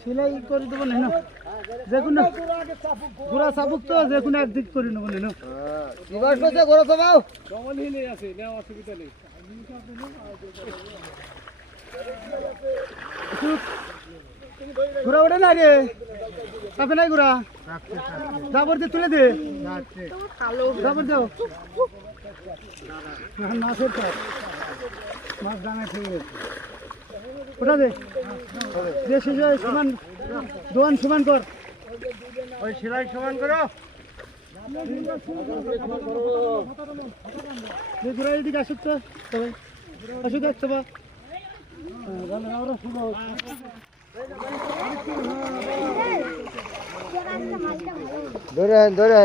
সেলাই করে দেবো না যে কোনো ঘোড়া চাপুক তো যে কোনো একদিক করে নেবো না ঘোড়া চাপাও অসুবিধা নেই ঘোড়া ওঠে না রে চাপে নাই ঘোড়া জাবর দিয়ে তুলে দে জাবর দাও মাছের তো মাছ দানা খেয়ে গেছে ওটা দে যে শেষ সমান দোয়ান সমান কর ওই সেলাই সমান করো ঘোড়া এদিকে আসুক তো সবাই আসুক আসতে বা ধরে